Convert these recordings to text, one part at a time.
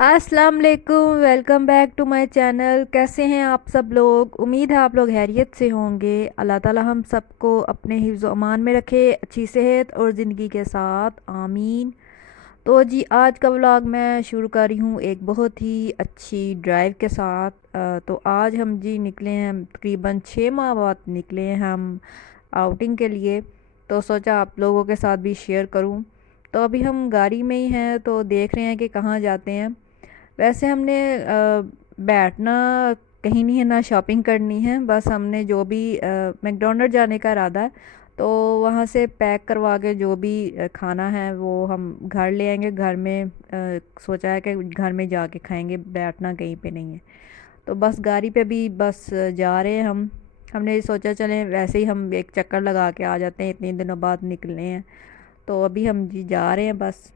अस्सलाम वालेकुम, welcome back to my channel. कैसे हैं आप सब लोग? उम्मीद है आप लोग खैरियत से होंगे। अल्लाह ताला हम सबको अपने हिफ्ज़ व अमान में रखे, अच्छी सेहत और ज़िंदगी के साथ, आमीन। तो जी आज का व्लॉग मैं शुरू कर रही हूँ एक बहुत ही अच्छी ड्राइव के साथ। तो आज हम जी निकले हैं, तकरीबन 6 माह बाद निकले हैं हम आउटिंग के लिए। तो सोचा आप लोगों के साथ भी शेयर करूँ। तो अभी हम गाड़ी में ही हैं, तो देख रहे हैं कि कहाँ जाते हैं। वैसे हमने बैठना कहीं नहीं है, ना शॉपिंग करनी है, बस हमने जो भी मैकडोनल्ड जाने का इरादा है। तो वहाँ से पैक करवा के जो भी खाना है वो हम घर ले आएंगे। घर में सोचा है कि घर में जाके खाएंगे, बैठना कहीं पे नहीं है। तो बस गाड़ी पे भी बस जा रहे हैं हम। हमने सोचा चलें वैसे ही हम एक चक्कर लगा के आ जाते हैं, इतने दिनों बाद निकले हैं। तो अभी हम जी जा रहे हैं बस।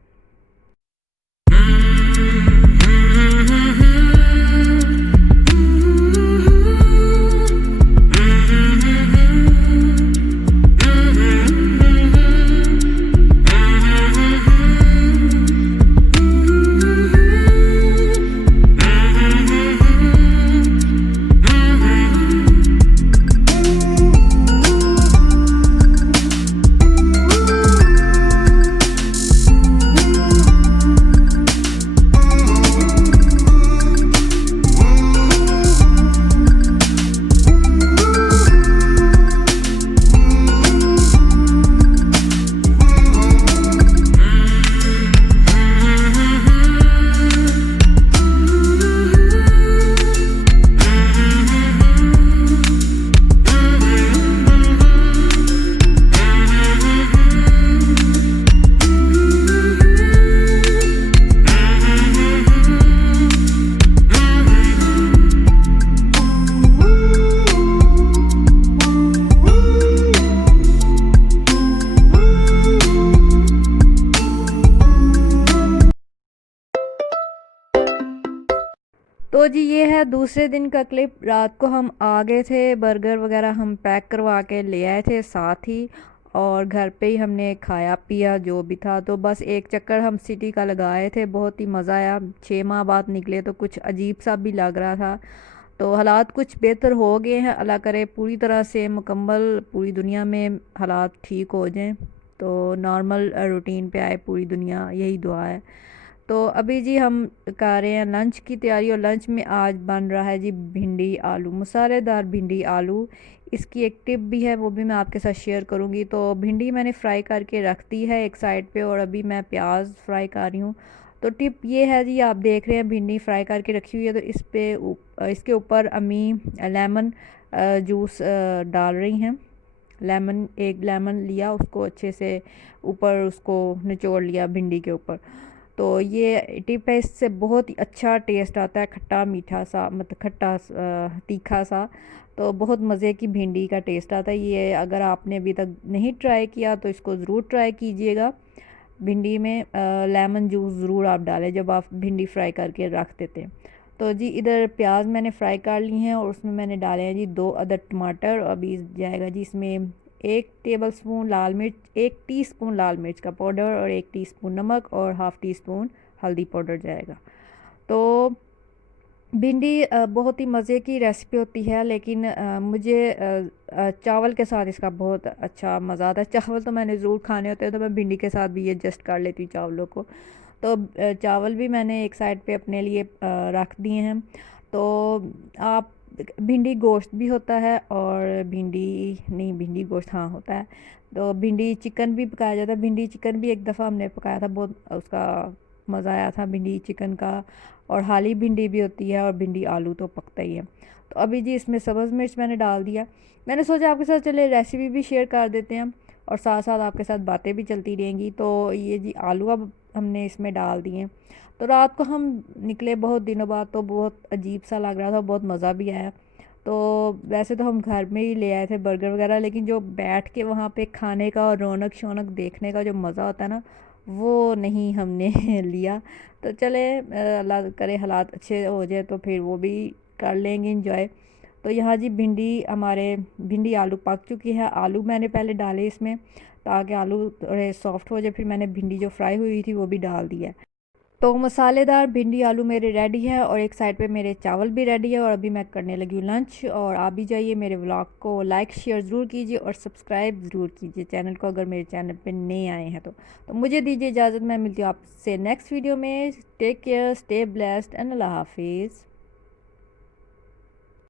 तो जी ये है दूसरे दिन का क्लिप। रात को हम आ गए थे, बर्गर वगैरह हम पैक करवा के ले आए थे साथ ही, और घर पे ही हमने खाया पिया जो भी था। तो बस एक चक्कर हम सिटी का लगाए थे, बहुत ही मज़ा आया। 6 माह बाद निकले तो कुछ अजीब सा भी लग रहा था। तो हालात कुछ बेहतर हो गए हैं, अल्लाह करे पूरी तरह से मुकम्मल पूरी दुनिया में हालात ठीक हो जाएं, तो नॉर्मल रूटीन पे आए पूरी दुनिया, यही दुआ है। तो अभी जी हम कर रहे हैं लंच की तैयारी, और लंच में आज बन रहा है जी भिंडी आलू, मसालेदार भिंडी आलू। इसकी एक टिप भी है, वो भी मैं आपके साथ शेयर करूंगी। तो भिंडी मैंने फ्राई करके रख दी है एक साइड पे, और अभी मैं प्याज फ्राई कर रही हूँ। तो टिप ये है जी, आप देख रहे हैं भिंडी फ्राई करके रखी हुई है, तो इस पे इसके ऊपर अम्मी लेमन जूस डाल रही हैं। लेमन, एक लेमन लिया, उसको अच्छे से ऊपर उसको निचोड़ लिया भिंडी के ऊपर। तो ये टिप है, इससे बहुत ही अच्छा टेस्ट आता है, खट्टा मीठा सा, मतलब खट्टा तीखा सा। तो बहुत मज़े की भिंडी का टेस्ट आता है। ये अगर आपने अभी तक नहीं ट्राई किया तो इसको ज़रूर ट्राई कीजिएगा। भिंडी में लेमन जूस ज़रूर आप डालें जब आप भिंडी फ्राई करके रख देते हैं। तो जी इधर प्याज मैंने फ्राई कर ली हैं, और उसमें मैंने डाले हैं जी 2 अदद टमाटर। अभी जाएगा जी इसमें 1 टेबलस्पून लाल मिर्च, 1 टीस्पून लाल मिर्च का पाउडर, और 1 टीस्पून नमक, और हाफ़ टी स्पून हल्दी पाउडर जाएगा। तो भिंडी बहुत ही मज़े की रेसिपी होती है, लेकिन मुझे चावल के साथ इसका बहुत अच्छा मज़ा आता है। चावल तो मैंने ज़रूर खाने होते हैं, तो मैं भिंडी के साथ भी एडजस्ट कर लेती हूँ चावलों को। तो चावल भी मैंने एक साइड पे अपने लिए रख दिए हैं। तो आप, भिंडी गोश्त भी होता है, और भिंडी नहीं, भिंडी गोश्त हाँ होता है। तो भिंडी चिकन भी पकाया जाता है। भिंडी चिकन भी एक दफ़ा हमने पकाया था, बहुत उसका मज़ा आया था भिंडी चिकन का। और हाली भिंडी भी होती है, और भिंडी आलू तो पकता ही है। तो अभी जी इसमें सब्ज़ मिर्च मैंने डाल दिया। मैंने सोचा आपके साथ चले रेसिपी भी शेयर कर देते हैं, और साथ साथ आपके साथ बातें भी चलती रहेंगी। तो ये जी आलू अब हमने इसमें डाल दिए। तो रात को हम निकले बहुत दिनों बाद, तो बहुत अजीब सा लग रहा था, बहुत मज़ा भी आया। तो वैसे तो हम घर में ही ले आए थे बर्गर वगैरह, लेकिन जो बैठ के वहाँ पे खाने का और रौनक शौनक देखने का जो मज़ा होता है ना, वो नहीं हमने लिया। तो चले अल्लाह करे हालात अच्छे हो जाए तो फिर वो भी कर लेंगे इंजॉय। तो यहाँ जी भिंडी आलू पक चुकी है। आलू मैंने पहले डाले इसमें, ताकि आलू थोड़े सॉफ्ट हो जाए, फिर मैंने भिंडी जो फ्राई हुई थी वो भी डाल दिया। तो मसालेदार भिंडी आलू मेरे रेडी है और एक साइड पे मेरे चावल भी रेडी है और अभी मैं करने लगी हूँ लंच। और आप भी जाइए मेरे व्लॉग को लाइक शेयर ज़रूर कीजिए और सब्सक्राइब ज़रूर कीजिए चैनल को, अगर मेरे चैनल पे नए आए हैं तो मुझे दीजिए इजाज़त। मैं मिलती हूँ आपसे नेक्स्ट वीडियो में। Take care, stay blessed and अल्लाह हाफिज़।